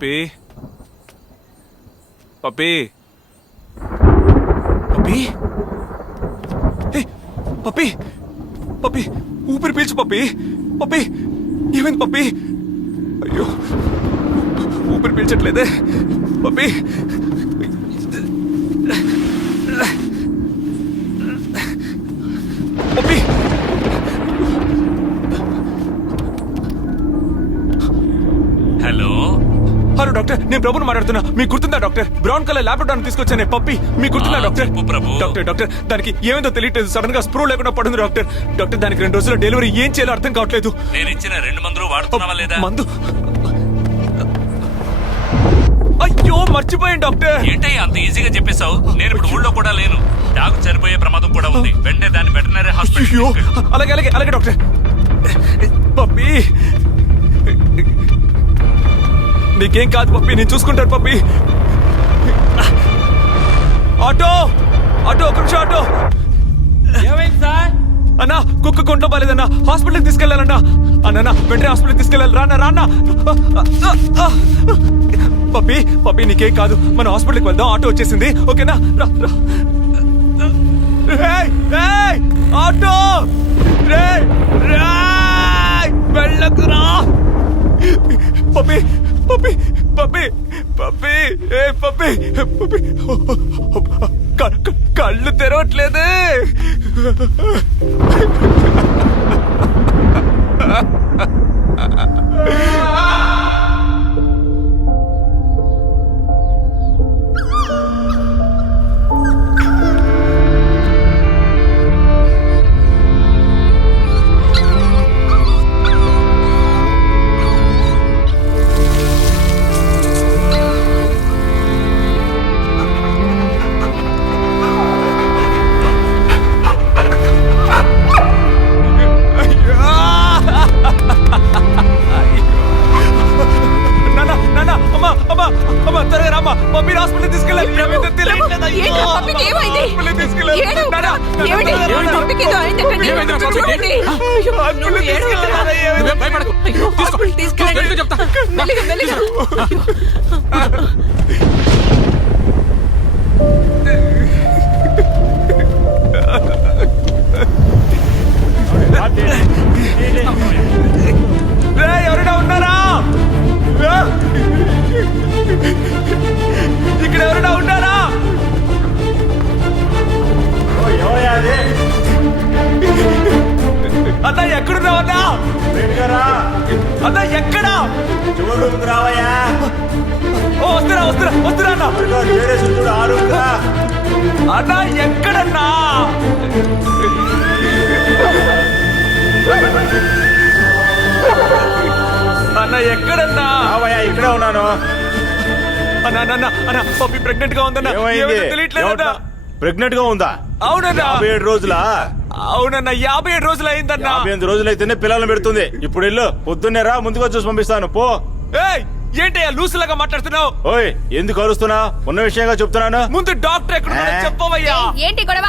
పప్పి పప్పి పప్పి పప్పి పప్పి ఊపిరి పీల్చు పప్పి పప్పి ఏమైంది పప్పి అయ్యో ఊపిరి పీల్చట్లేదే పప్పి పప్పి హలో హలో డాక్టర్ నేను ప్రభుని మాట్లాడుతున్నా మీకు గుర్తుందా డాక్టర్ బ్రౌన్ కలర్ ల్యాప్టాప్ తీసుకొచ్చాను పప్పి మీకు గుర్తుందా డాక్టర్ ప్రభు డాక్టర్ డాక్టర్ దానికి ఏమైందో తెలియట్లేదు సడన్ గా స్ప్రూ లేకుండా పడింది డాక్టర్ డాక్టర్ దానికి 2 రోజుల్లో డెలివరీ ఏం చేయాలో అర్థం కావట్లేదు నేను ఇచ్చిన 2 మందులు వాడుతున్నావా లేదా మందు అయ్యో మర్చిపోయాను డాక్టర్ ఏంటయ్యా అంత ఈజీగా చెప్పేశావు నేను ఇప్పుడు ఊళ్ళో కూడా లేను డాగు చనిపోయే ప్రమాదం కూడా ఉంది వెంటనే దాన్ని వెటర్నరీ అయ్యో హాస్పిటల్ అలాగే అలాగే అలాగే డాక్టర్ పప్పి నీకేం కాదు పప్పి నేను చూసుకుంటాను పప్పి ఆటో ఆటో ఒక నిమిషం ఆటో ఏమైంది సార్? అన్నా కుక్క కొంట్లో బాలేదన్నా హాస్పిటల్కి తీసుకెళ్ళాలన్నా అన్న వెంటనే హాస్పిటల్కి తీసుకెళ్ళాలి రానా రానా పప్పి పప్పి నీకేం కాదు మన హాస్పిటల్కి వెళ్దాం ఆటో వచ్చేసింది ఓకేనా రా రా ఏయ్, ఏయ్, ఆటో రేయ్, రేయ్, వెళ్ళకురా పప్పి పప్పి పప్పి పప్పి ఏ పప్పి పప్పి కళ్ళు తెరవట్లేదే ఎవరైనా ఉన్నారా ఇక్కడ ఎవరైనా ఉన్నారా అన్నా ఎక్కడున్నావు అన్నా అన్నా ఎక్కడా రావయ్యా వస్తురా వస్తురా వస్తురా అన్నా అన్నా ఎక్కడన్నా అన్న ఎక్కడన్నా ఇక్కడే ఉన్నాను అన్నా అన్న అన్న పప్పి ప్రెగ్నెంట్ గా ఉందన్నా తెలియట్లేదన్నా ప్రెగ్నెంట్ గా ఉందా అవునన్నా 57 రోజులా అవునన్నా 57 రోజులు అయిందన్నా 58 రోజులైతేనే పిల్లలు పెడుతుంది ఇప్పుడు ఇల్లు పొద్దున్నే రా ముందుగా చూసి పంపిస్తాను పో ఏయ్ ఏంటయ్యా లూసులాగా మాట్లాడుతున్నావు ఓయ్ ఎందుకు అరుస్తున్నా ఉన్న విషయంగా చెప్తున్నాను ముందు డాక్టర్ ఎక్కడ చెప్పవయ్యా ఏంటి గొడవ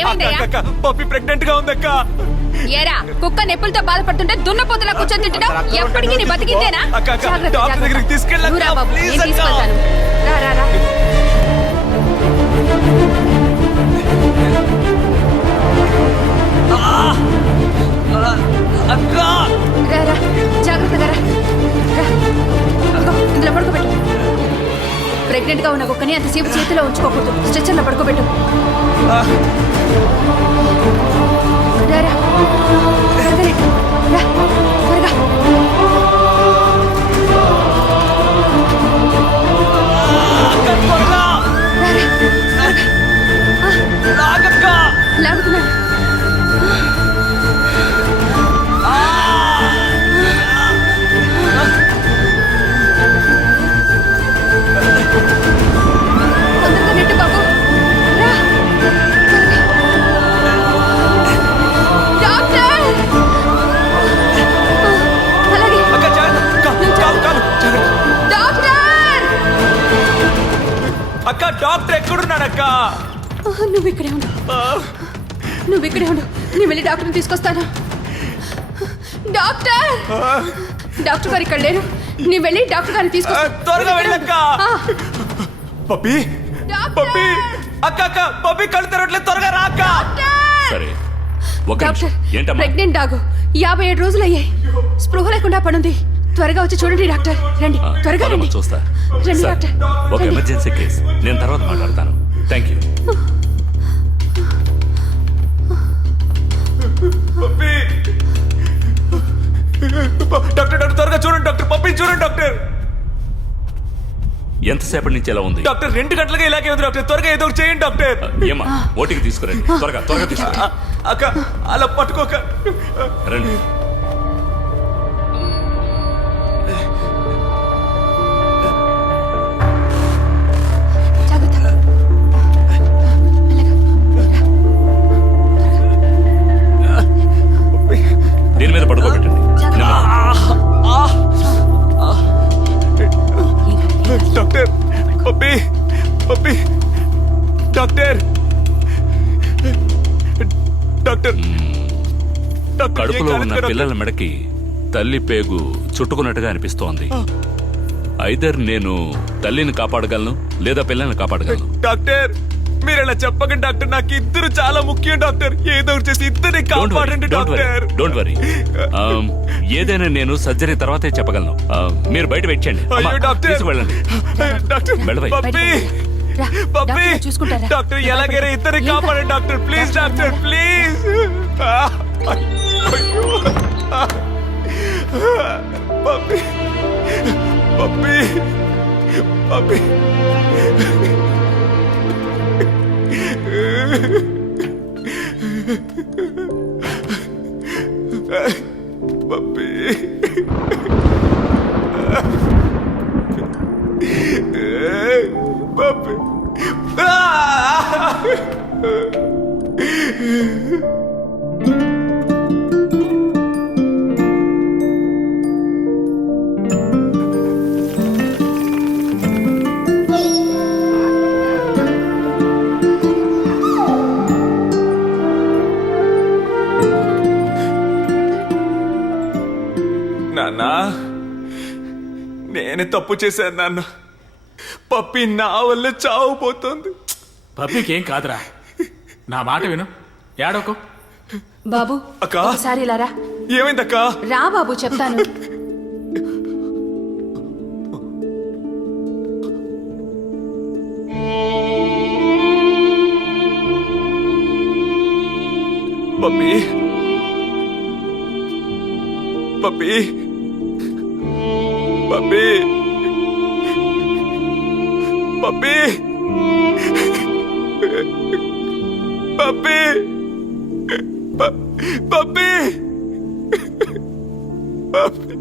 ఏమైందయ్యా పప్పి ప్రెగ్నెంట్ గా ఉందక్క ఏరా కుక్క నొప్పులతో బాధపడుతుంటే దున్నపోతులా కూర్చొని తిట్టడం ఎప్పటికీ నీ బతికిందేనా డాక్టర్ దగ్గరికి తీసుకెళ్ళా ప్లీజ్ అక్క రా రా రా అక్క రా రా జాగ్రత్తగా రా ఇందులో పడుకోబెట్టు ప్రెగ్నెంట్ గా ఉన్న కుక్కని అంతసేపు చేతిలో ఉంచుకోకూడదు స్ట్రెచ్చర్లో పడుకోబెట్టు రా రా త్వరగా లాగుతున్నాడు తొందరగా నెట్టు బాబు రా డాక్టర్ అలాగే డాక్టర్ అక్క డాక్టర్ ఎక్కడున్నాడక్క నువ్వు ఇక్కడే ఉండు నువ్వు ఇక్కడే ఉండు నేను వెళ్ళి డాక్టర్ని తీసుకొస్తాను డాక్టర్ డాక్టర్ గారు ఇక్కడ లేరు నీ వెళ్ళి డాక్టర్ గారిని తీసుకో త్వరగా వెళ్ళక్క పప్పి డాక్టర్! పప్పి అక్క అక్క పప్పి కళ్ళు తెరవట్లేదు త్వరగా రా అక్క సరే ఒక డాక్టర్ నిమిషం. ఏంటమ్మా ప్రెగ్నెంట్ డాగు 57 రోజులు అయ్యాయి స్పృహ లేకుండా పడుంది త్వరగా వచ్చి చూడండి డాక్టర్ రండి త్వరగా పదమ్మా, రండి చూస్తా రండి సార్, డాక్టర్ ఒక రండి. ఎమర్జెన్సీ కేసు నేను తర్వాత మాట్లాడతాను thank you Pappi doctor doctor త్వరగా చూడండి డాక్టర్ పప్పి చూడండి డాక్టర్ ఎంతసేపటి నుంచి ఎలా ఉంది డాక్టర్ 2 గంటలుగా ఇలాగే ఉంది డాక్టర్ త్వరగా ఏదో ఒకటి చేయండి డాక్టర్ ఏమా ఓటికి తీసుకురండి త్వరగా త్వరగా తీసుకురండి అక్క అలా పట్టుకోక రండి జాగ్రత్త. మెల్లగా. దీని మీద పడుకోబెట్టండి నెమ్మదిగా. డాక్టర్ పప్పి పప్పి డాక్టర్ డాక్టర్ డాక్టర్ కడుపులో ఏం ఉన్న కాలేదు పిల్లల మెడకి తల్లి పేగు చుట్టుకున్నట్టుగా అనిపిస్తోంది ఐదర్ నేను తల్లిని కాపాడగలను లేదా పిల్లల్ని కాపాడగలను డాక్టర్ మీరు ఇలా చెప్పకండి డాక్టర్ నాకు ఇద్దరు చాలా ముఖ్యం డాక్టర్ ఏదో ఒకటి చేసి ఇద్దరిని కాపాడండి డాక్టర్ డోంట్ వరీ ఏదైనా నేను సర్జరీ తర్వాతే చెప్పగలను మీరు బయట పెట్టండి అయ్యో డాక్టర్ తీసుకువెళ్ళండి డాక్టర్ వెళ్ళవయ్య. పప్పి రా, పప్పి డాక్టర్ చూసుకుంటారా? డాక్టర్ ఎలాగైనా ఇద్దరిని ఏం కాదు. కాపాడండి డాక్టర్ ప్లీజ్ డాక్టర్ ప్లీజ్ పప్పి పప్పి పప్పి పప్పి పప్పి నాన్న నేనే తప్పు చేశాను నాన్న పప్పి నా వల్ల చావుపోతుంది పబ్లికేం కాదురా నా మాట విను ఏడోకు బాబు అక్క? ఒకసారి ఇలా రా ఏమైందక్క రా బాబు చెప్తాను పప్పి పప్పి పప్పి పప్పి పప్పి పప్పి పప్పి